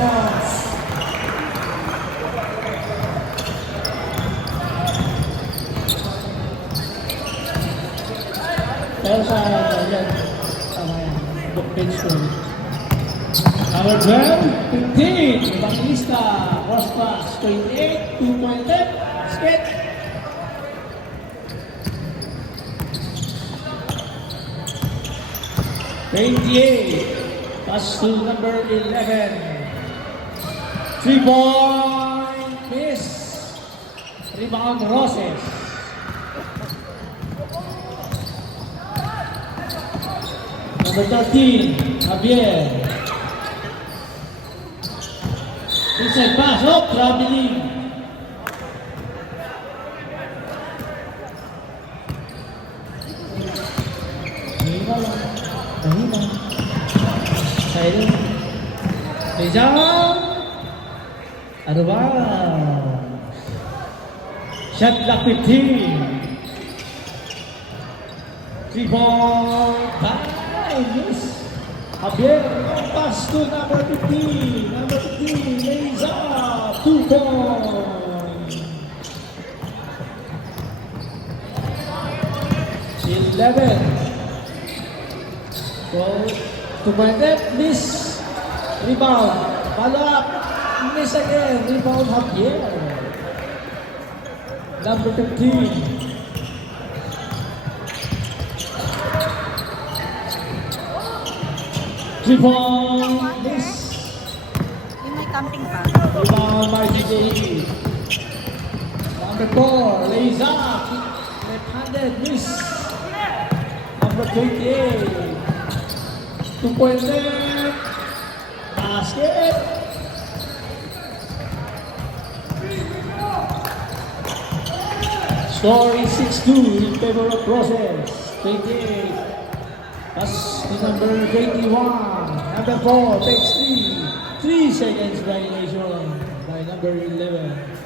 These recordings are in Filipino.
points. Pero sa yan, tama yan. Book page ko. Number 12, 15. Evangelista. Cross pass. 28. 2-point left. Skate. Pass to number 11. 3-point miss. Rebound Roses. Number 13, Javier. Inside pass, traveling. Mahina lang. Mahina. Silent. Lejang. Ano ba? Shot clock 15. 3-point miss. Javier, pass to number 15. Number 15, lays up. 2 points. 11. So, 2-point left, miss. Rebound. Follow up. Miss again. Rebound Javier. Number 15. 3-point miss. Yung may camping pa. Rebound by DJ. Number 4, lays up. Left-handed miss. Number 28. 2-point left. Basket. Score is 6-2 in favor of Roses. 28. Pass to number 21. Number 4 takes 3. 3 seconds violation by number 11.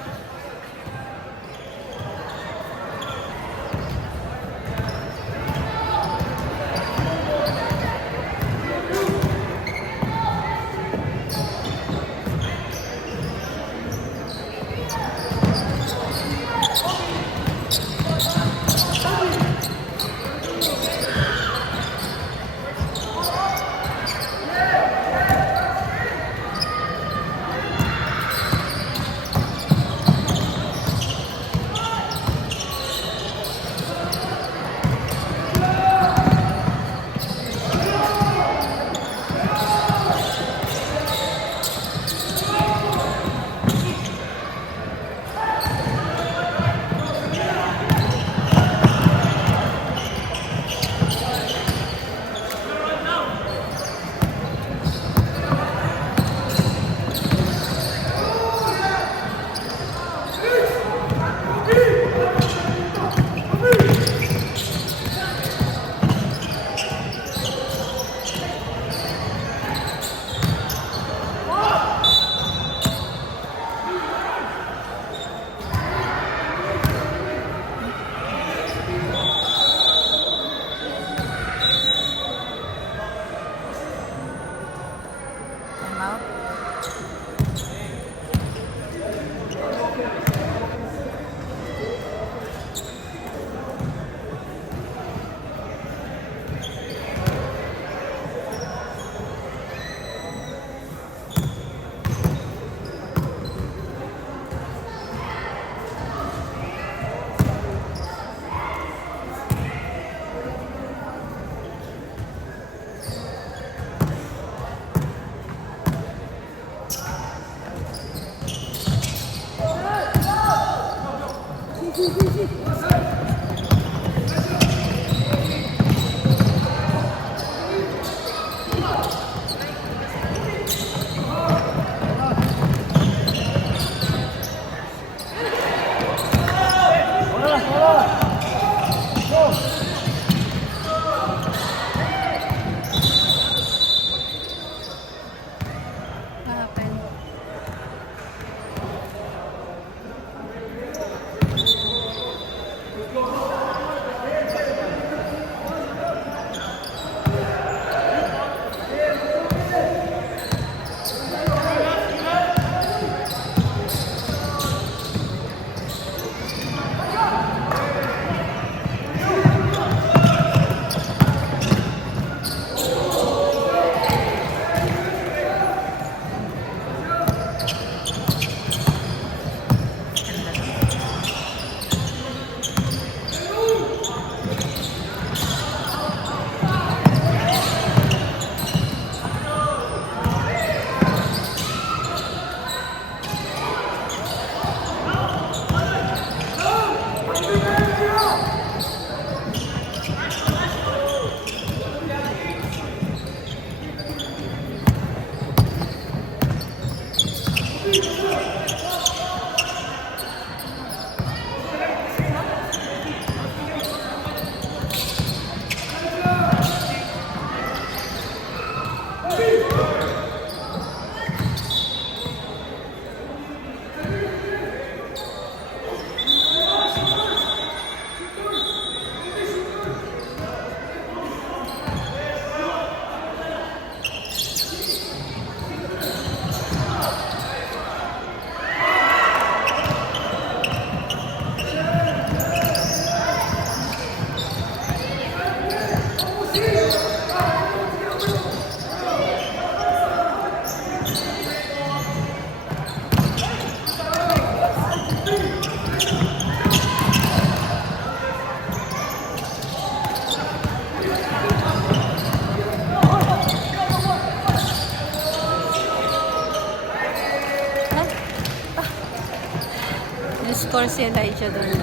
Score si Elijah doon.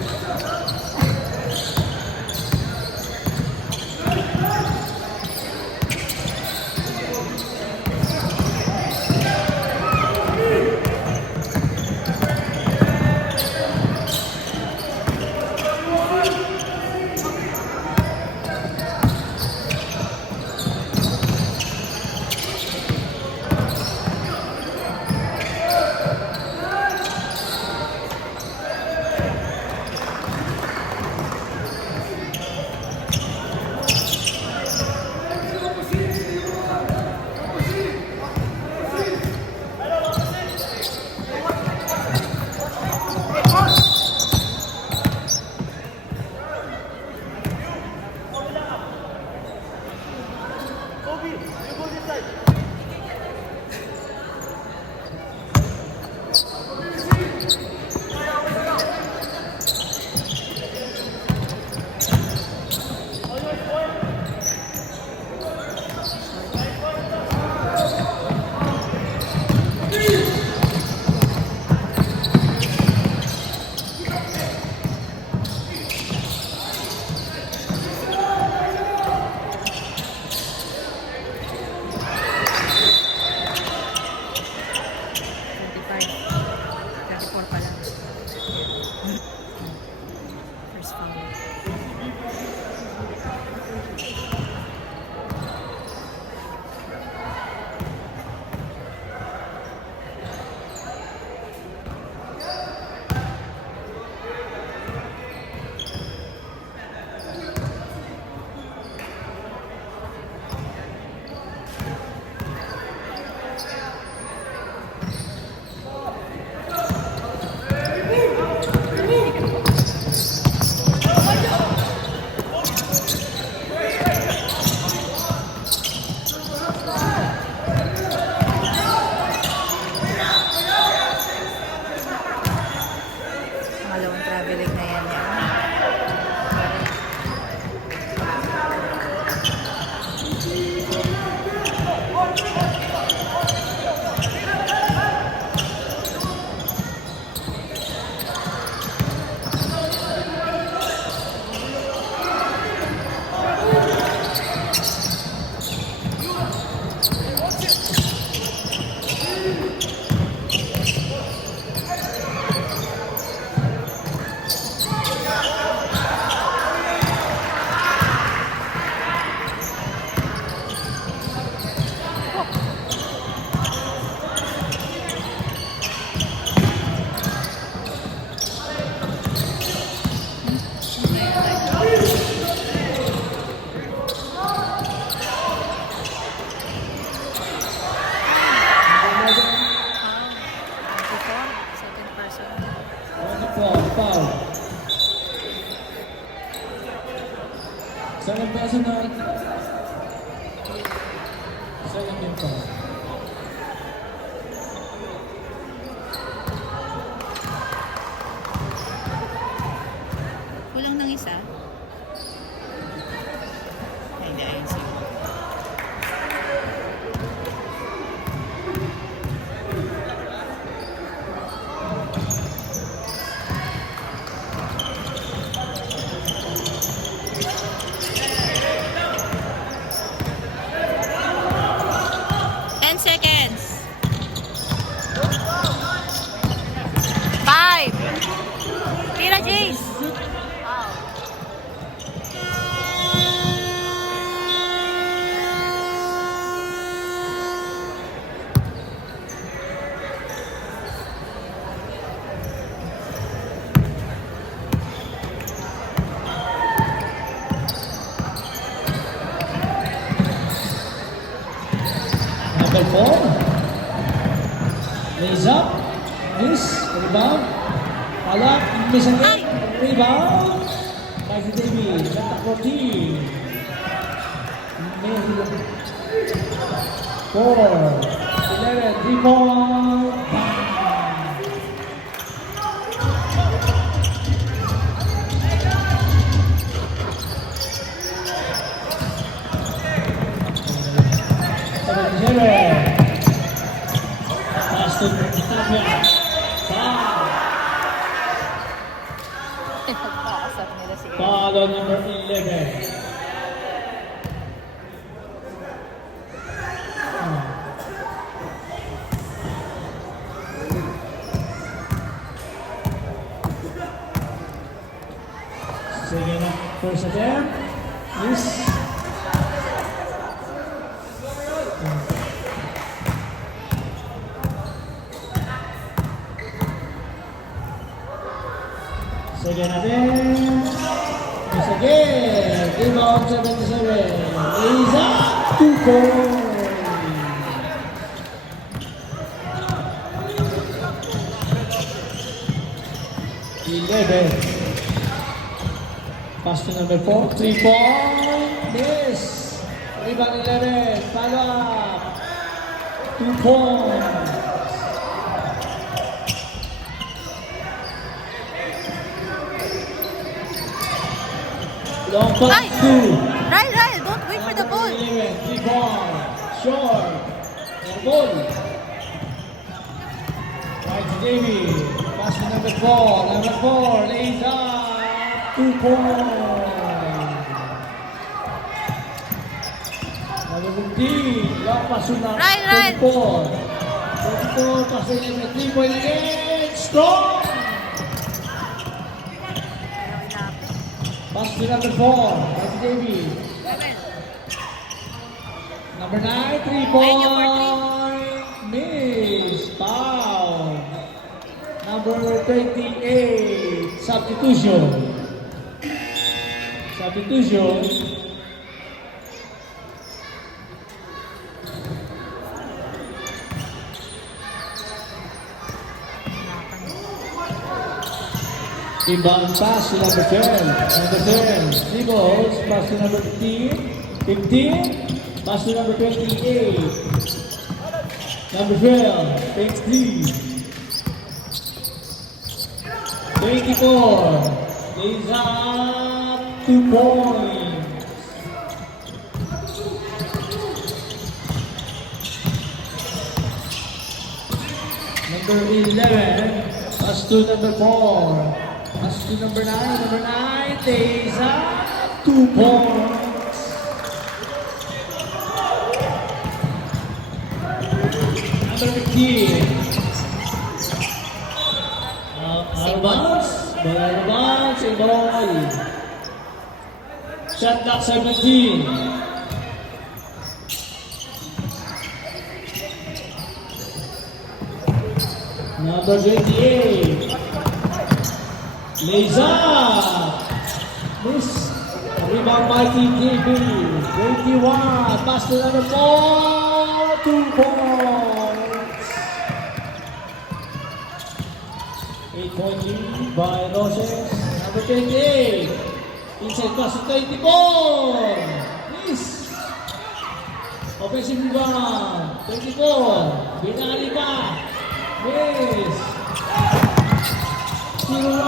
Lays up. Miss. Rebound. Palak. Miss again. Rebound. Mighty David. Shot clock 14. 4, 11, 3-point. Nagpakasap nila si Follow number 11. Second first attempt. Miss. Second attempt. Miss again. Rebound 77. Lays up. 2 points. Pass to number 4, 3-point, miss. Rebound 11, follow up, 2 points. Long pass, 2. Ryle, don't wait for the ball. 11, 3-point, short, air ball. Right to David, pass to number 4, lays up. 2 points. Number 15, long pass to number Ryan. 24. 24, pass to number 3-point again. Strong. Pass to number 4, Marty David. Number 9, 3-point. Miss. Foul. Number 28, substitution. Substitution. Inbound pass to number 12. Number 10. Dribbles. Pass to number 15. 15. Pass to number 28. Number 12. Takes 3. 24. Lays up. 2 points. Number 11. Pass to number 4. Pass to number 9. Number 9. Lays up. 2 points. Number 15. Out of bounds. Ball out of bounds. And ball. Shot clock 17. Number 28. Lays up. Miss. Rebound by TKB. 21. Pass to number 4. 2 points. 8-point lead by Roses. Number 28. Inside pass to 24. Miss. Offensive rebound. 24. Binali pa. Miss. 0-1.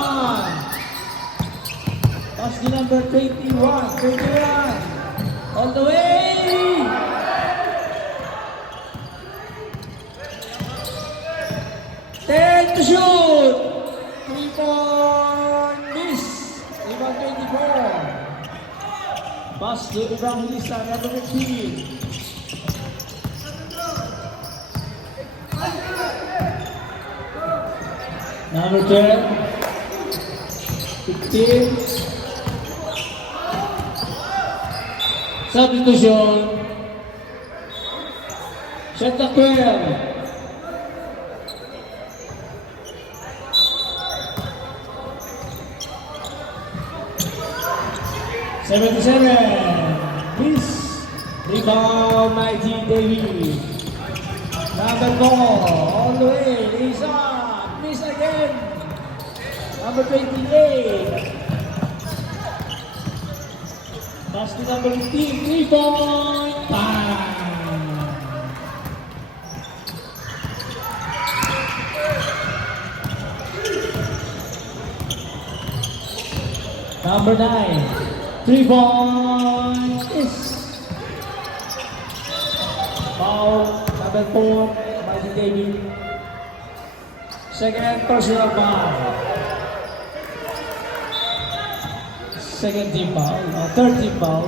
Pass to number 21. 21. All the way. Ten to shoot. 3-point miss. Rebound 24. Pass to Evangelista, number 15. Number 10. 15. Substitution. Shot clock 12. 77. Miss. Rebound, Mighty David. Number 4. All the way is up. Miss again. Number 28. Pass to number 15. 3-point. Bang. Number 9. 3-point. Is foul. Number 4. Mighty David. Second personal foul. Second team foul. Third team foul.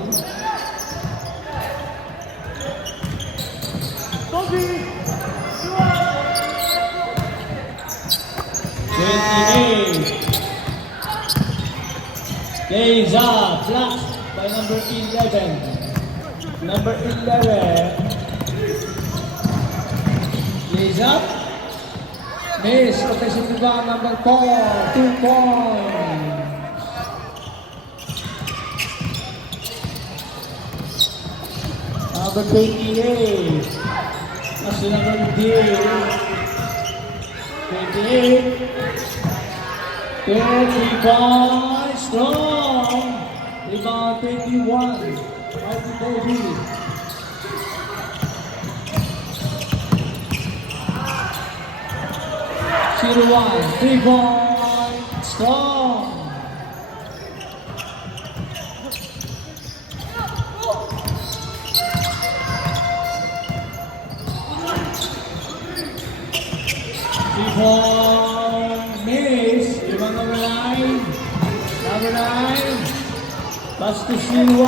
28. Days up. Blocked by number 11. Number 11. Days up. Miss. Offensive rebound number 4. 2 points. Number 28. That's the number 28. 30 points. Strong. Rebound 21. Mighty David. Zero 1. 3 points. Strong. Miss. Rebound number 9. Number 9. Pass to C1.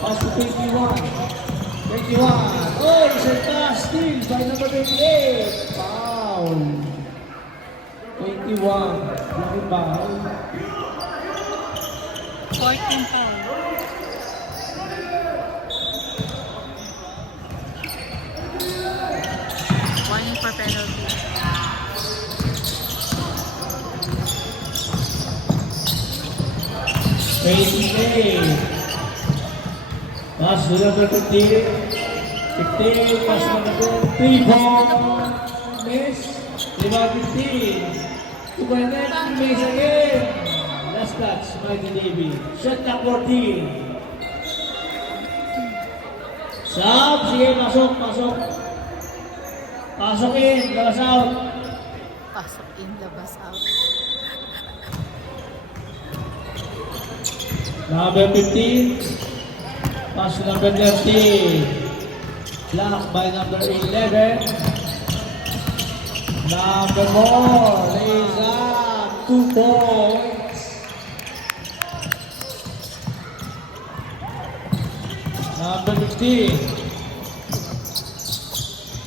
Pass to 21. 21. Oh, it's a pass steal by number 28. Foul. 21. Hindi foul. 14 pounds. Warning for penalty. Pass to number 15. 15. Pass to number 3 point. Miss. Rebound 15. 2 point net. Miss again. Last touch. Mighty David. Shot clock 14. Sub. Sige, pasok. Pasok. Pasok in. Labas out. Pasok in, labas out. Number 15. Pass to number 13. Blocked by number 11. Number 4. Lays up. 2 points. Number 15.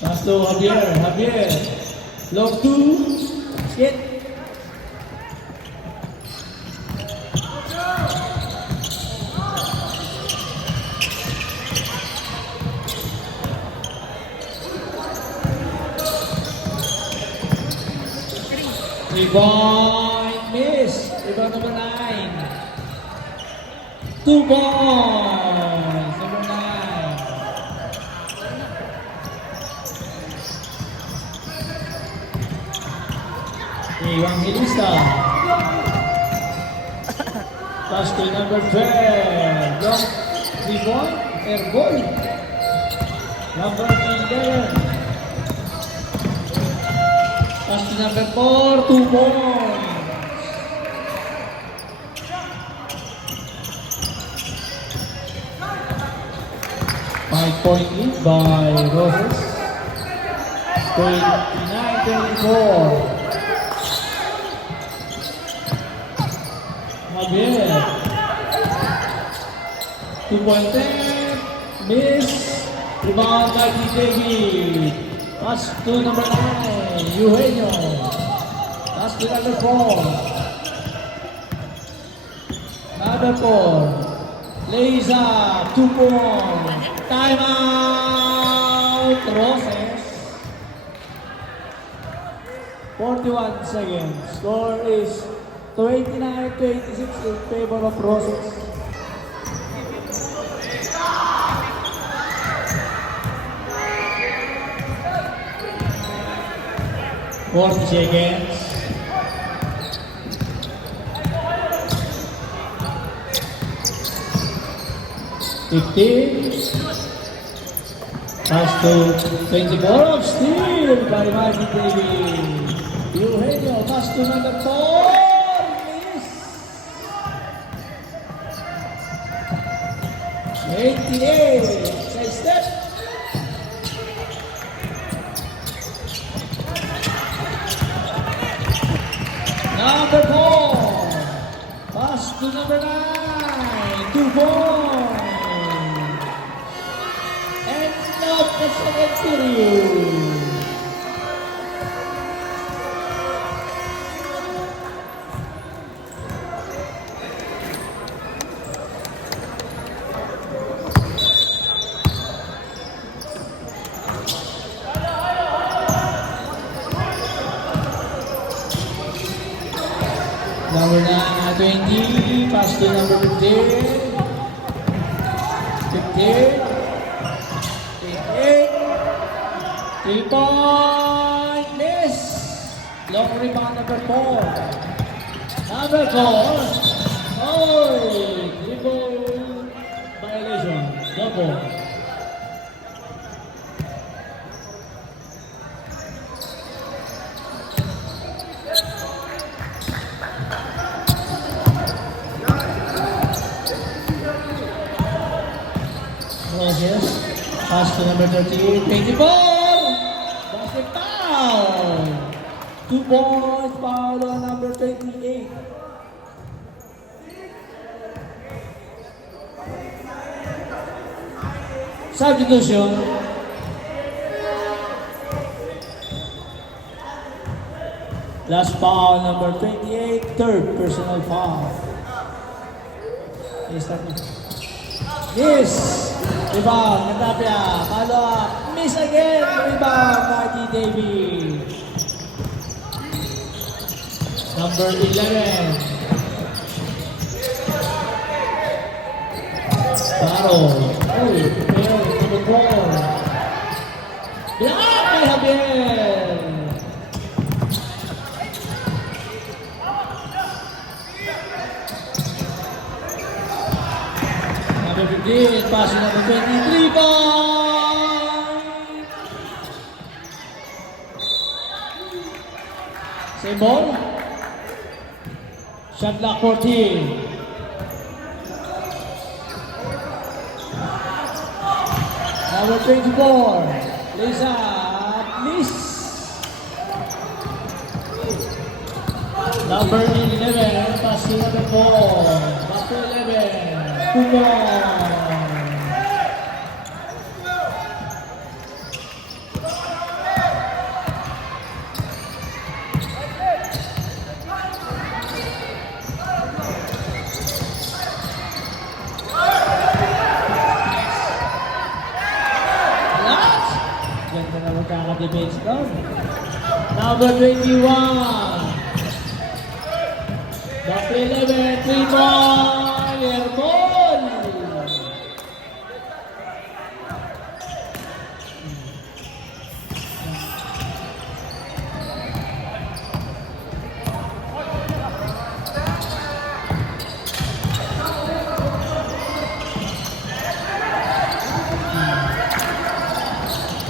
Pass to Javier. Javier. Long 2. Skit. Rebound miss. Rebound number 9. 2 points. Number 9. Evangelista. Pass to number 12. Long 3 point. Air ball. Number 11. Pass to number 4, 2 points. Five-point lead by Roses. 29-24. Javier. 2-point attempt. Miss. Rebound by David. Pass to number 9, Eugenio. Pass to number 4. Number 4. Lays up, 2 points. Time out. Roses. 41 seconds. Score is 29-26 in favor of Roses. 40 seconds. 15. Pass to 24. Steal by Mikey Davis. Eugenio, pass to number 4. Miss. 88. Side step. Number 4. Pass to number 9. 2 points. End of the second period. Number 20, pass to number 15. 15. 88. 3-point miss. Long rebound number 4. Number 4. Oh, dribble violation. Double. Rogers, pass to number 38, 24, basket foul. 2 points foul on number 28. Substitution. Last foul number 28, third personal foul. Yes, yes. Rebound, Natapia, follow up, miss again, rebound, Mikey Davis. Number 11. Paro, oh, prepare, number 4. Block by Javier. Number 15, pass number 23, point! Same ball. Shot clock 14. Number 24, Lisa, miss. Number 11, pass to number 4. Back to 11. 2 points. 'Ganda na magkaka-defense doon. Number 21. Back to 11, 3 point, airball.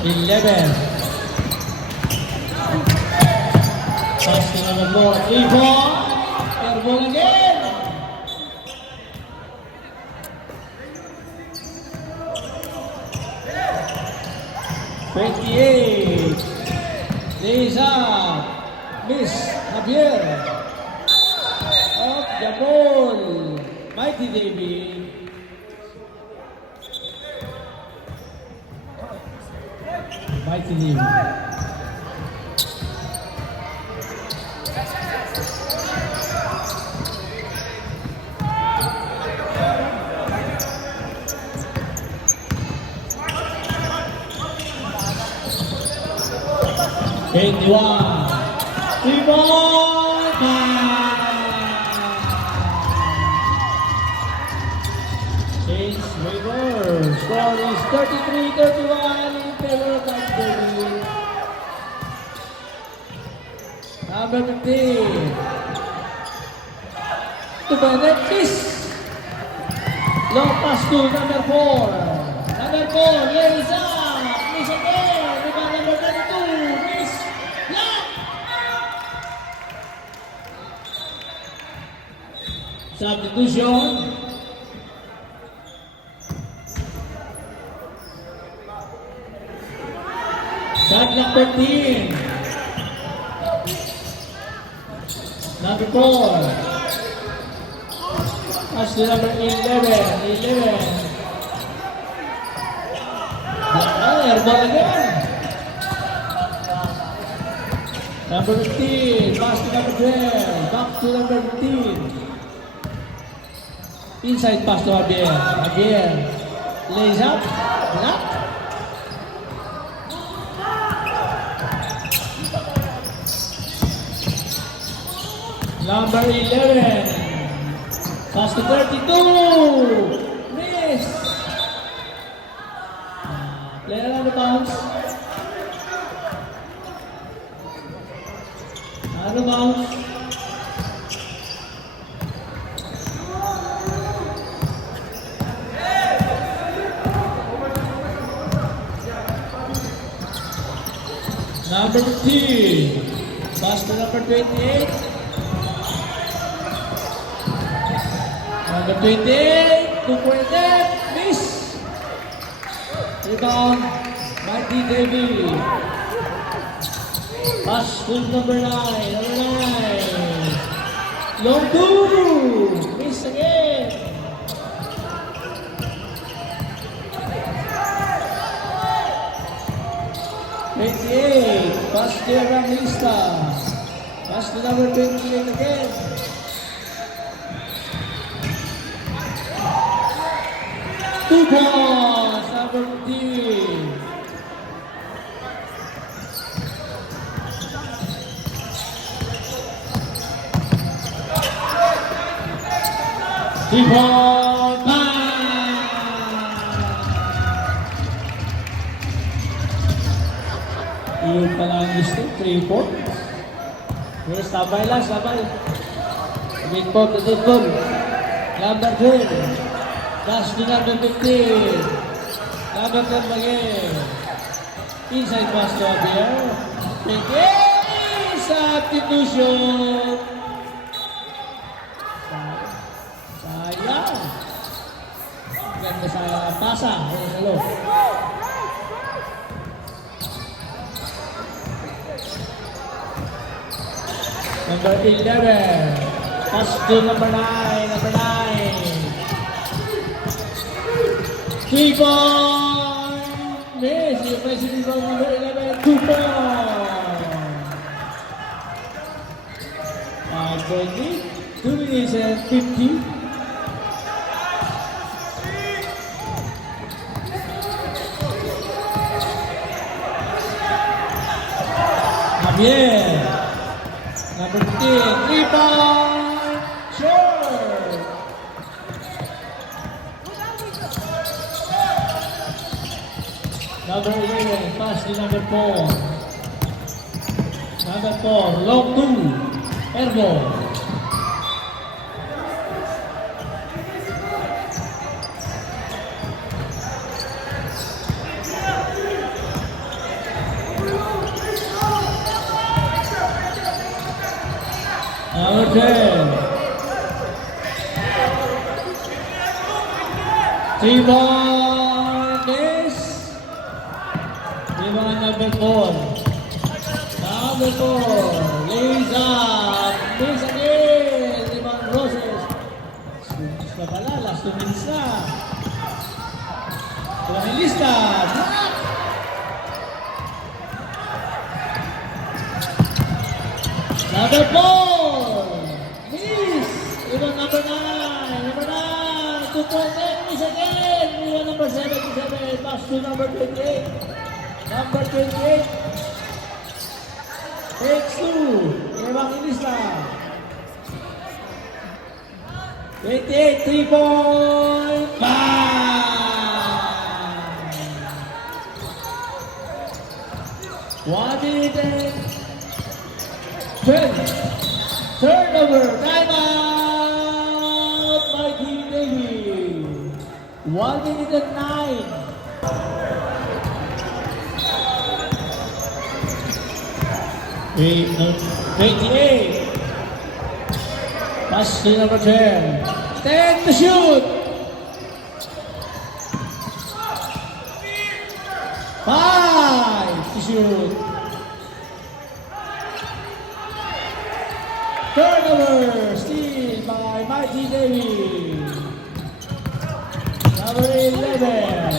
Eleven. Pass to number 4. 3 point. Airball again. "28. Lisa. Miss Javier. Off the ball. Mikey Davis. Mikey Davis. "81. 3 point. Change reverse. Score is 33-31 in favor of Mikey Davis. Number 15. To Benedictis. Long pass to number 4. Number 4, lays up. Miss again. Rebound number 22. Miss. Block. Substitution. Shot clock 13. Number 4. Pass to number 11. Airball again. Number 15. Pass to number 12. Back to number 15. Inside pass to Javier. Javier lays up. Block. Number 11. Pass to 32. Miss. Player on the bounce. Out of bounds. Number 15. Pass to number 28. Number 28, 2-pointer, miss. Rebound by D.Davy. Pass to number 9. Long two, miss again. Pass to Evangelista. Pass to number 28 again. Two points, number 15. Three-point pass. Iyon pala ang listing, 3 points. Yes, sabay lang, sabay. Mid-point to the goal. Number 12. Pass to number 15. Number 10 again. Inside pass to Javier. Again, substitution. Sayang. Ganda sa pasa. Hello. Number 11. Pass to number 9. Number 9. 3-point. Miss. Yung president from number 11. 2-point. 5-20. 2 minutes and 50. Javier. Number 15, 3-point, short. Number 11, pass to number 4. Number 4, long 2, airball. Number 10. 3-point miss. Rebound number 4. Number 4. Lays up. Miss again. Rebound Roses. Students na pala. Last 2 minutes na. Evangelista. Block. Number 4. Miss. Rebound number 9. Number 9. 2-point miss again. Rebound number 77. Pass to number 28. Number 28. Takes 2. Evangelista. 28. 3-point. Bang! 1 minute and Turnover. Timeout. Mikey Davey. 1 minute and 9. Wait, 28. Pass to number 10. 10 to shoot. 5 to shoot. Turnover. Steal by Mikey Davey. Number 11.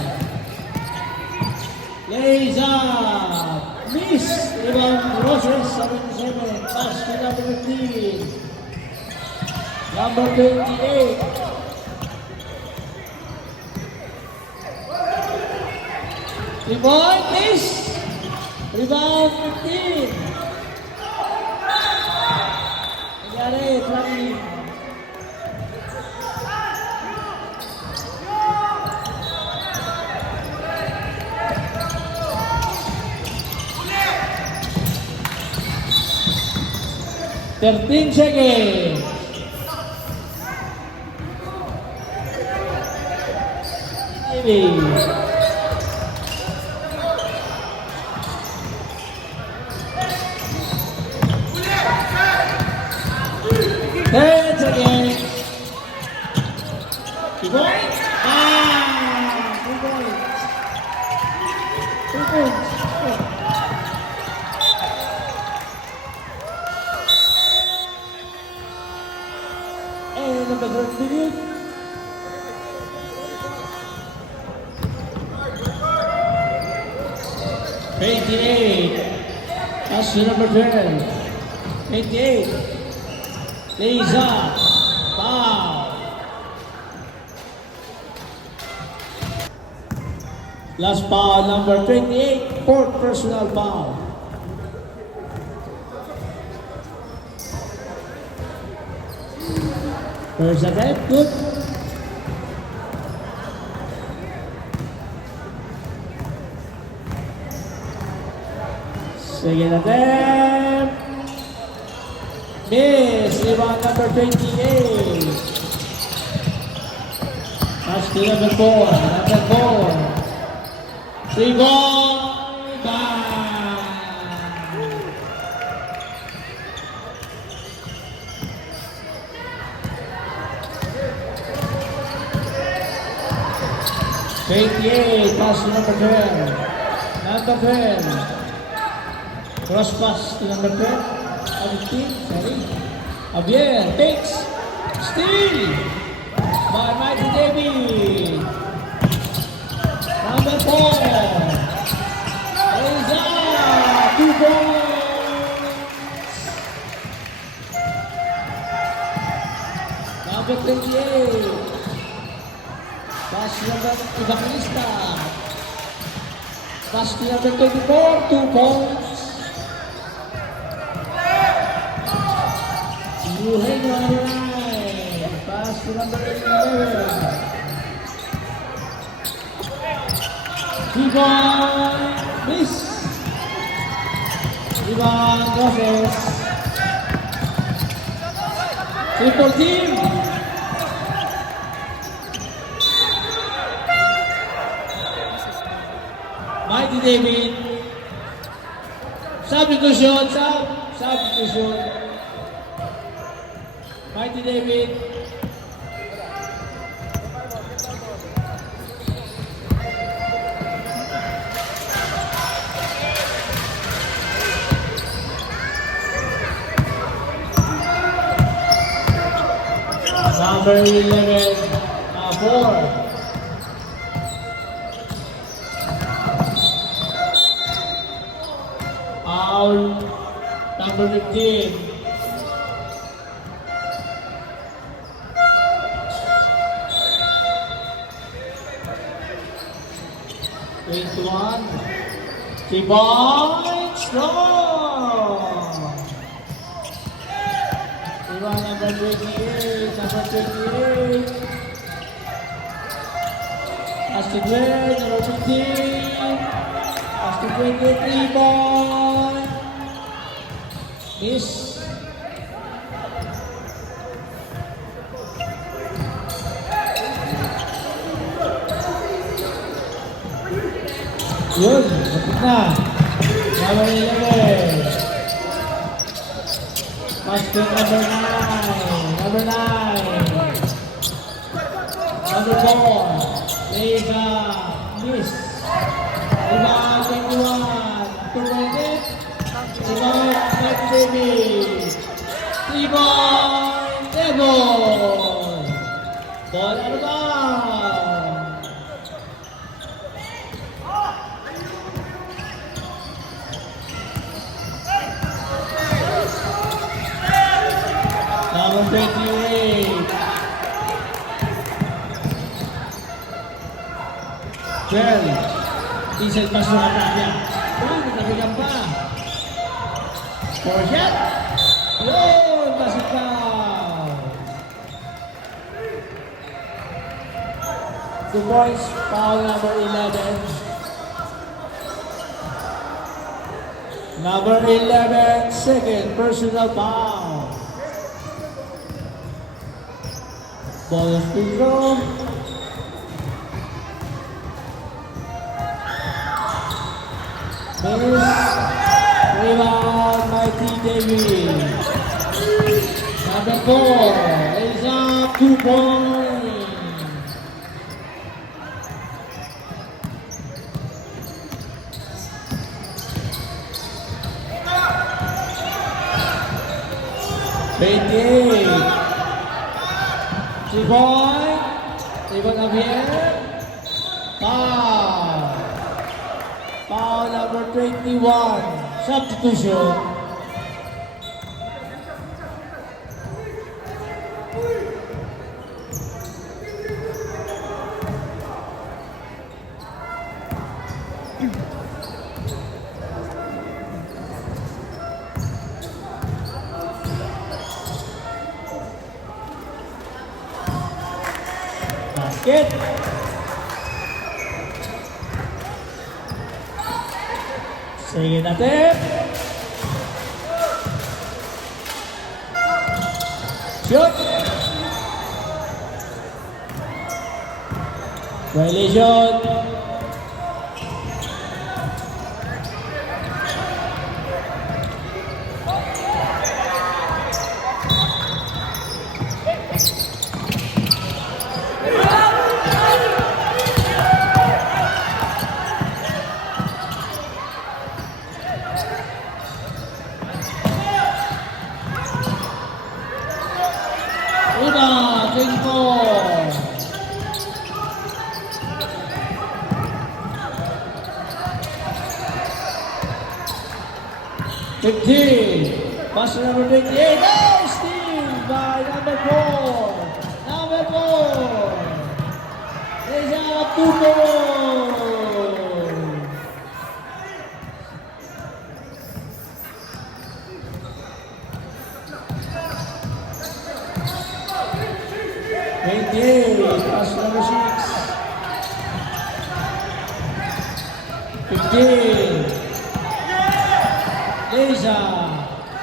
Lays up. Miss. Ibang Roses. 77. Pass to number 15. Number 28. Rebound, miss. Rebound, 15. Nangyari, traveling. Thirteen seconds. Davey. 10 seconds. 2 points. 2 points. 2 points. And the third period. Pass to number 12. 28. Lays up. Foul. Last foul, number 28. Fourth personal foul. First attempt, good. Second attempt. Miss. Rebound number 28. Pass to number 4. Number 4. 3-ball. Bang. Pass to number 10. Number 10. Cross pass to number 10. 15, sorry. Javier takes. Steal. By Mikey Davey. Number 4. Lays up. 2 points. Number 28. Pass to number Evangelista. Pass to number 24. 2 points. Eugenio on the line. Pass to number 11. Rebound. Miss. Rebound. Roses. Triple team. Mikey David. Substitution. Substitution. Mikey David. Number 11, 4. Foul, number 15. T-Ball, strong! T-Ball number 28, Pass to Glenn, number 15. Pass to Glenn, 3 ball. Miss. Yun, kapit na. Number 11. Basket number 9. Number 9. Number 4. Leza. Miss. Rebound 21. To win it. Rebound Mike Davis. 3-point Devon. Ball out of bounds. Number 28. 12. Isang paso na niya. Nagbigan pa. 4 shot. Yun! Basket foul. 2 points. Foul number 11. Number 11, second personal foul. Ball is free throw. Miss. Rebound, Mighty Davis. Number 4 is up 2 points. Beijing. 3 point. Ibon Javier. Foul. Foul number 21. Substitution. Basket. Sige natin. Shoot. Violation. Una, 24. Pass number 28. Oh, steal by number 4. Number 4. There's a 2 goal. Pass number 6. 15. Leza.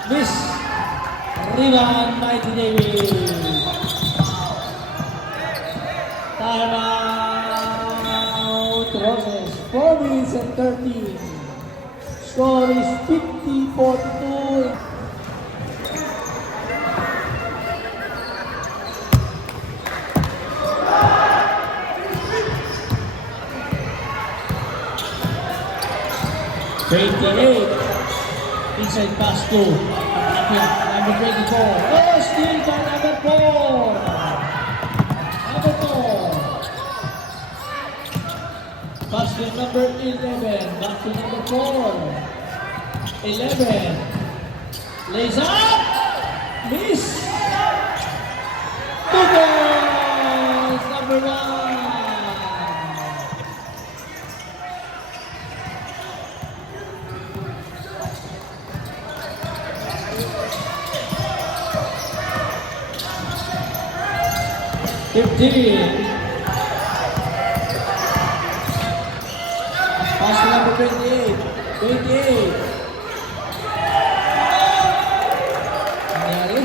Miss. Rebound Mighty Davis. Time out. Roses. 4 minutes and 13. Score is 50-42. Inside pass to number 24. Oh, steal by number 4. Number 4. Pass to number 11. Back to number 4. 11. Lays up. Miss. 2 points. Number 1. Pass to number 28. 28. Nangyari.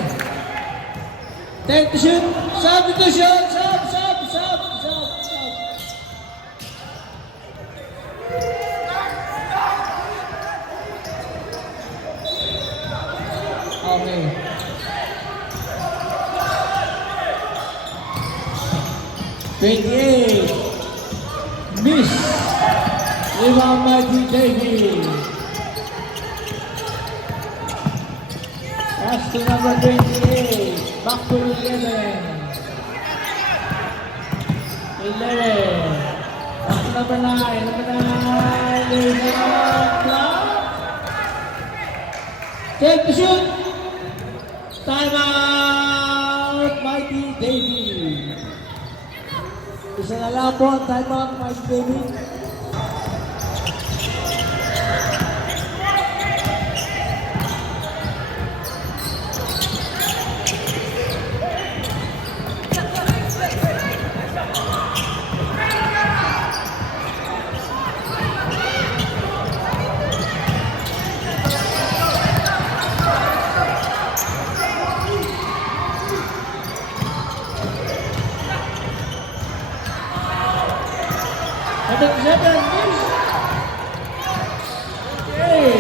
10 to shoot. Substitution. Sub. Okay. "28. Miss. Rebound by David. Pass to number 28. Back to 11. 11. Back to number 9. Number 9. There's a block. Take the shoot. Timeout, Mighty David. Isa na lang po ang timeout, Mighty David. Number 7, miss. Okay.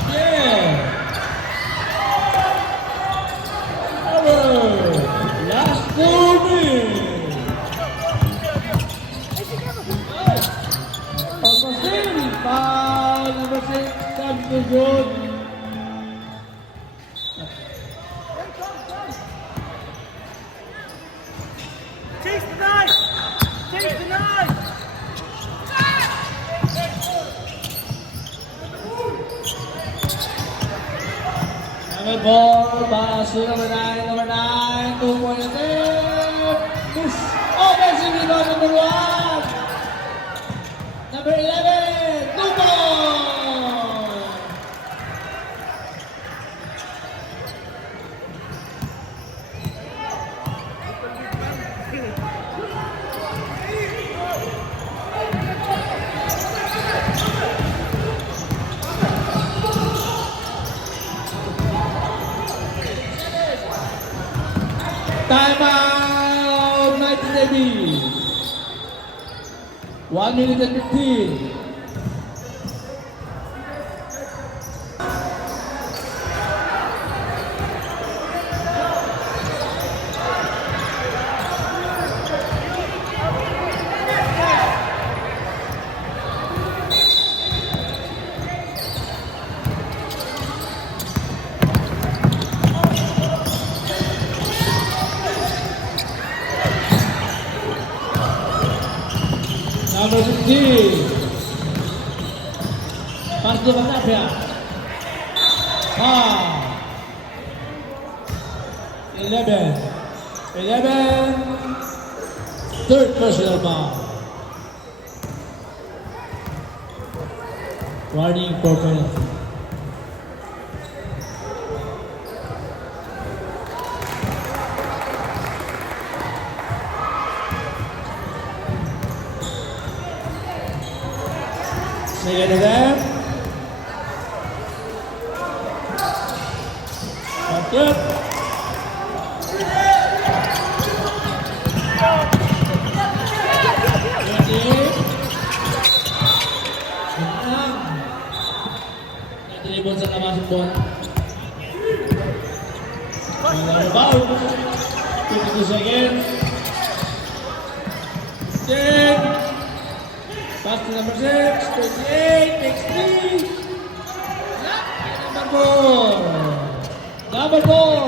Again. Over. Last 4 minutes. Almost in. Foul number 6 comes to good. Chase the knife! Chase the knife! Number 4, pass to number 9, number 9, 2-point attempt. Miss. Offensive rebound number 1. Number 11, 2 point. Timeout, Mighty David. 1 minute and 15. Number 16. Pass to Batavia. Foul. 11. Third personal foul. Warning for penalty. Second attempt. Not good. Natribon sa labas ng buwan. Ang foul. 52 seconds. 10. Pass to number 6, 28, takes 3. Number 4. Number 4.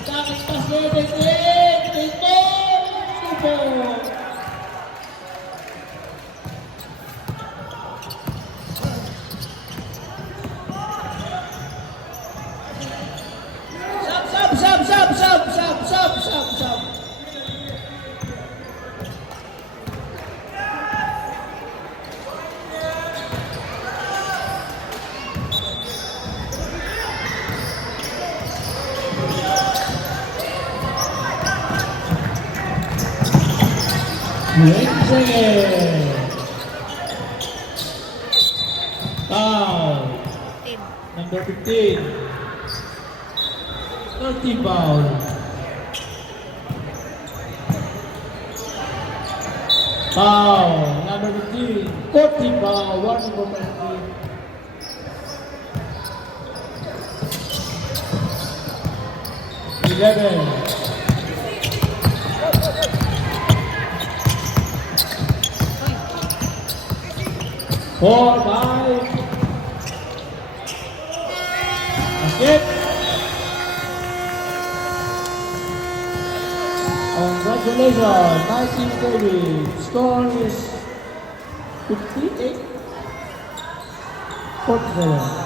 Attacking pass there, 28, takes 4. 2 4. Sub. Foul. Number 15. 30 foul. Foul. Number number 15, 40 foul, warning for penalty. Four, five. Basket. Congratulations, nice team, David. Score is 58. 47.